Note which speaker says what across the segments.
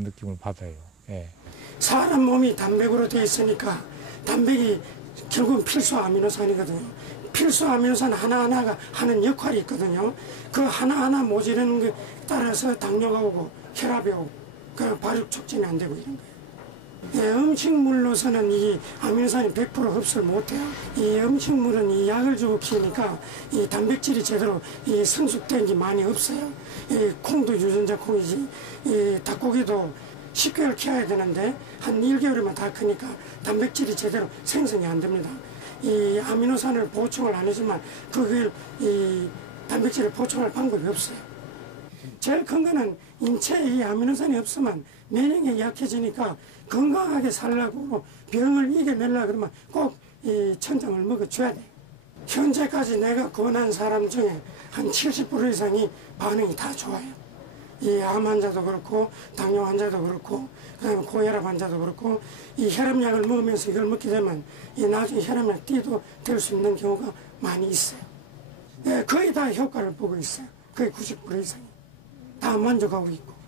Speaker 1: 느낌을 받아요. 예.
Speaker 2: 사람 몸이 단백으로 되어 있으니까 단백이 결국은 필수 아미노산이거든요. 필수 아미노산 하나하나가 하는 역할이 있거든요. 그 하나하나 모자라는 게 따라서 당뇨가 오고 혈압이 오고 그 발육 촉진이 안 되고 이런 거예요. 예, 음식물로서는 이 아미노산이 100% 흡수를 못해요. 이 음식물은 이 약을 주고 키우니까 이 단백질이 제대로 이 성숙된 게 많이 없어요. 이 콩도 유전자 콩이지, 이 닭고기도 10개월 키워야 되는데 한 1개월이면 다 크니까 단백질이 제대로 생성이 안 됩니다. 이 아미노산을 보충을 안 해주면 그걸 이 단백질을 보충할 방법이 없어요. 제일 큰 거는 인체에 이 아미노산이 없으면 면역력이 약해지니까 건강하게 살려고 병을 이겨내려고 그러면 꼭 이 천장을 먹어줘야 돼. 현재까지 내가 권한 사람 중에 한 70% 이상이 반응이 다 좋아요. 이 암 환자도 그렇고 당뇨 환자도 그렇고 그다음에 고혈압 환자도 그렇고 이 혈압약을 먹으면서 이걸 먹게 되면 이 나중에 혈압약 띠도 될 수 있는 경우가 많이 있어요. 예, 거의 다 효과를 보고 있어요. 거의 90% 이상이 다 만족하고 있고.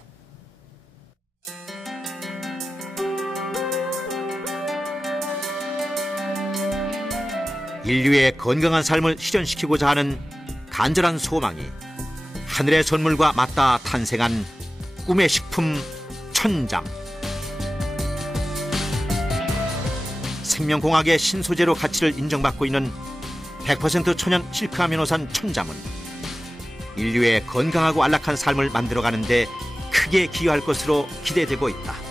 Speaker 3: 인류의 건강한 삶을 실현시키고자 하는 간절한 소망이 하늘의 선물과 맞닿아 탄생한 꿈의 식품 천잠. 생명공학의 신소재로 가치를 인정받고 있는 100% 천연 실크 아미노산 천잠은 인류의 건강하고 안락한 삶을 만들어가는데 크게 기여할 것으로 기대되고 있다.